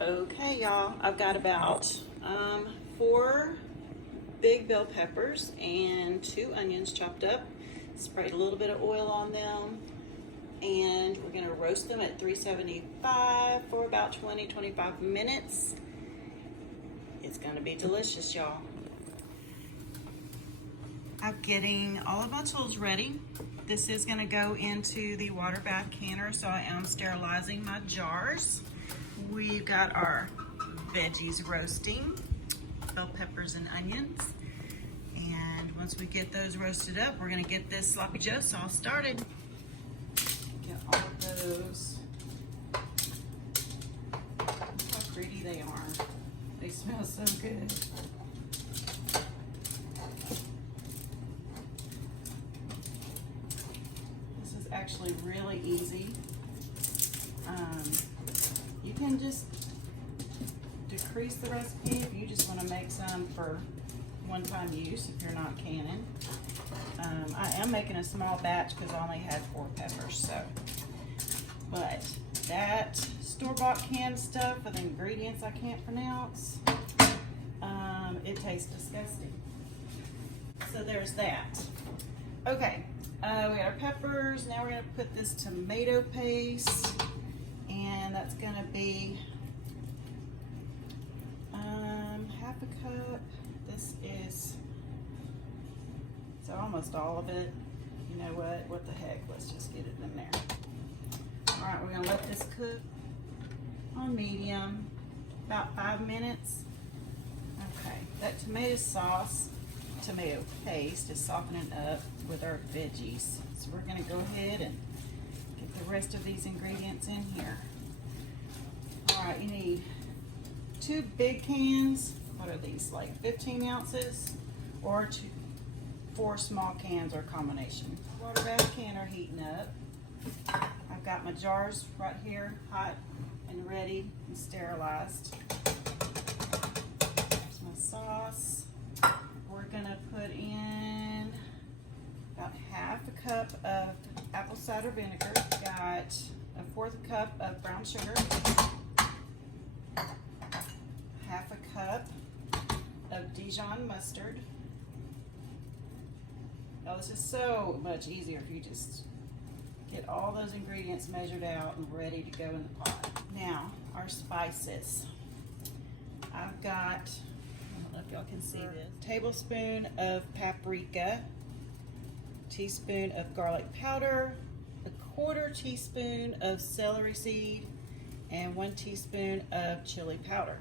Okay, y'all, I've got about 4 big bell peppers and 2 onions chopped up. Sprayed a little bit of oil on them, and we're gonna roast them at 375 for about 20-25 minutes. It's gonna be delicious, y'all. I'm getting all of my tools ready. This is gonna go into the water bath canner, so I am sterilizing my jars. We've got our veggies roasting, bell peppers and onions. And once we get those roasted up, we're gonna get this sloppy joe sauce started. Get all of those. Look how pretty they are. They smell so good. This is actually really easy. You can just decrease the recipe if you just want to make some for one-time use if you're not canning. I am making a small batch because I only had 4 peppers, so. But that store-bought canned stuff with ingredients I can't pronounce, it tastes disgusting. So there's that. Okay, we got our peppers. Now we're gonna put this tomato paste, and that's gonna be half a cup. This is, so almost all of it. You know what the heck, let's just get it in there. All right, we're gonna let this cook on medium, about 5 minutes. Okay, that tomato sauce, tomato paste is softening up with our veggies. So we're gonna go ahead and get the rest of these ingredients in here. All right, you need 2 big cans. What are these, like 15 ounces? Or 4 small cans or combination. Water bath canner heating up. I've got my jars right here, hot and ready and sterilized. There's my sauce. We're gonna put in about half a cup of apple cider vinegar. Got a 1/4 cup of brown sugar. Half a cup of Dijon mustard. Now this is so much easier if you just get all those ingredients measured out and ready to go in the pot. Now, our spices. I've got, I don't know if y'all can see this, tablespoon of paprika, teaspoon of garlic powder, a 1/4 teaspoon of celery seed, and 1 teaspoon of chili powder.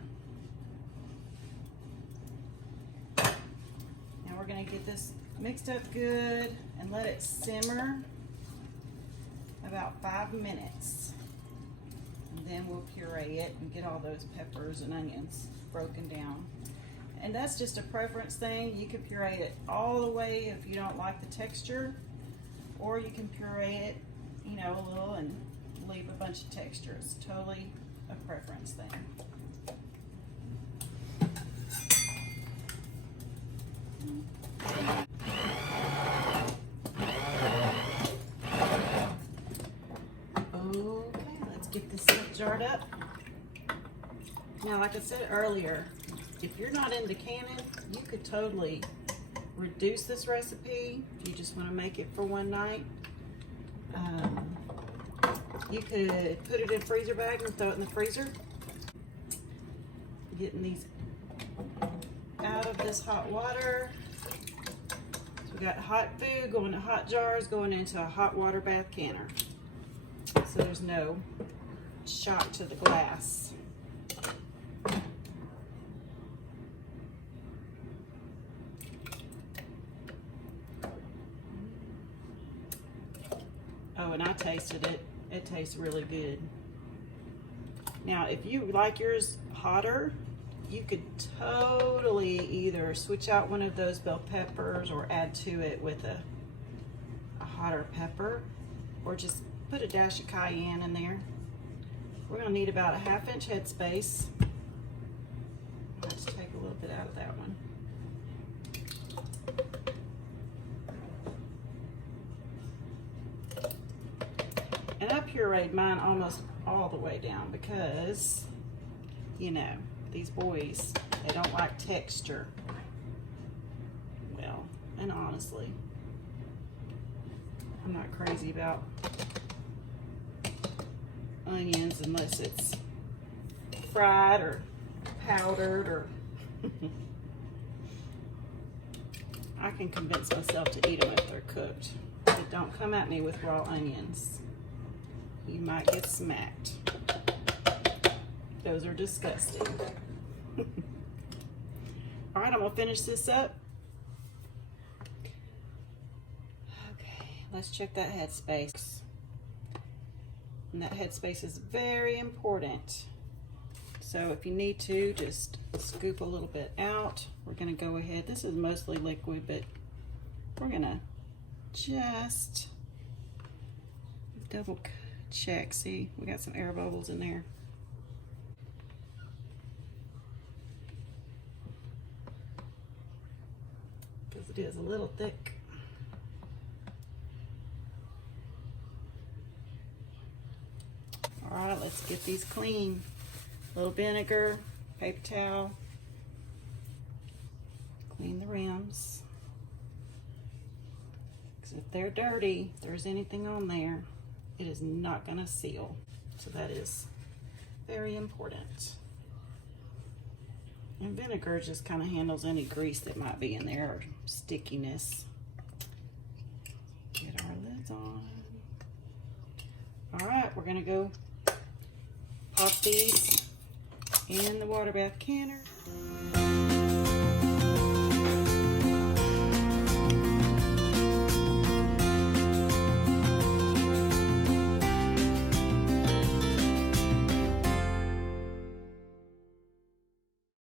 Now we're gonna get this mixed up good and let it simmer about 5 minutes. And then we'll puree it and get all those peppers and onions broken down. And that's just a preference thing. You can puree it all the way if you don't like the texture, or you can puree it, you know, a little and leave a bunch of texture. It's totally a preference thing. Okay, let's get this stuff jarred up. Now, like I said earlier, if you're not into canning, you could totally reduce this recipe if you just want to make it for one night. You could put it in a freezer bag and throw it in the freezer. Getting these out of this hot water. So we got hot food going to hot jars, going into a hot water bath canner. So there's no shock to the glass. Oh, and I tasted it. It tastes really good. Now, if you like yours hotter, you could totally either switch out one of those bell peppers or add to it with a hotter pepper, or just put a dash of cayenne in there. We're gonna need about a 1/2 inch headspace. Let's take a little bit out of that one. And I pureed mine almost all the way down because you know, these boys, they don't like texture. Well, and honestly, I'm not crazy about onions unless it's fried or powdered or I can convince myself to eat them if they're cooked. But don't come at me with raw onions. You might get smacked. Those are disgusting. All right, I'm gonna finish this up. Okay, let's check that headspace. And that headspace is very important. So if you need to, just scoop a little bit out. We're gonna go ahead, this is mostly liquid, but we're gonna just double check. See, we got some air bubbles in there. Because it is a little thick. All right, let's get these clean. A little vinegar, paper towel. Clean the rims. Because if they're dirty, if there's anything on there, it is not going to seal. So that is very important. And vinegar just kind of handles any grease that might be in there or stickiness. Get our lids on. All right, we're going to go pop these in the water bath canner.